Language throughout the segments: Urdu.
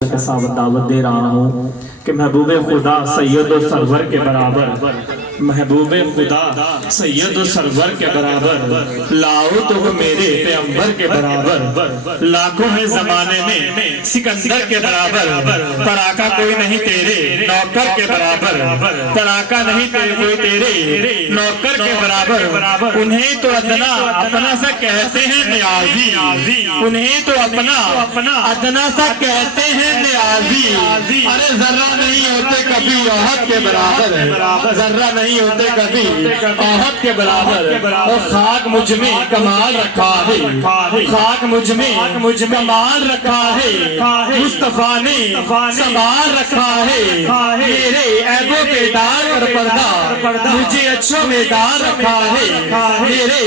کے ساتھ دعوت دے رہا ہوں کہ محبوب خدا سید و سرور کے برابر، محبوب خدا سید و سرور کے برابر، لاؤ تو وہ میرے پیغمبر کے برابر، لاکھوں میں زمانے میں سکندر کے برابر، تڑاکا کوئی نہیں تیرے نوکر کے برابر، تڑاکا نہیں کوئی تیرے نوکر کے برابر، انہیں تو اپنا سا کہتے ہیں نیازی، انہیں تو اپنا ادنا سا کہتے ہیں نیازی، ارے ذرہ نہیں ہوتے کبھی احد کے برابر، ذرہ نہیں ہوتے کبھی احد کے برابر، اور خاک مجھ میں کمال رکھا ہے، خاک مجھ میں کمال رکھا ہے، مصطفیٰ نے سنبھال رکھا ہے، میرے عیبوں پہ ڈال کر پردہ مجھے اچھوں میں ڈال رکھا ہے، میرے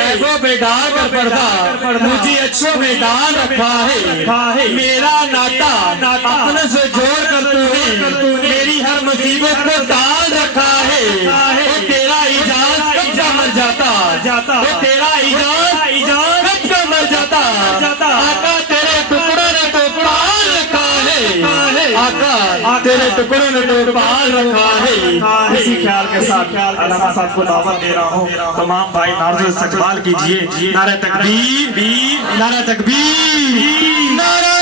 عیبوں پہ ڈال کر پردہ مجھے اچھوں میں ڈال رکھا ہے، میرا ناتا اپنے سے جوڑ کر تو نے میری ہر مصیبت کو ڈال رکھا ہے، وہ تیرا اجاز کب کا مر جاتا، وہ تیرا اجاز کب کا مر جاتا، آقا تیرے ٹکڑوں نے تو پال رکھا ہے، آقا تیرے ٹکڑوں نے تو پال رکھا ہے۔ اسی خیال کے ساتھ علامہ صاحب کو دعوت دے رہا ہوں، تمام بھائی نعرہ استقبال کیجئے، نعرہ تکبیر، نعرہ تکبیر، نعرہ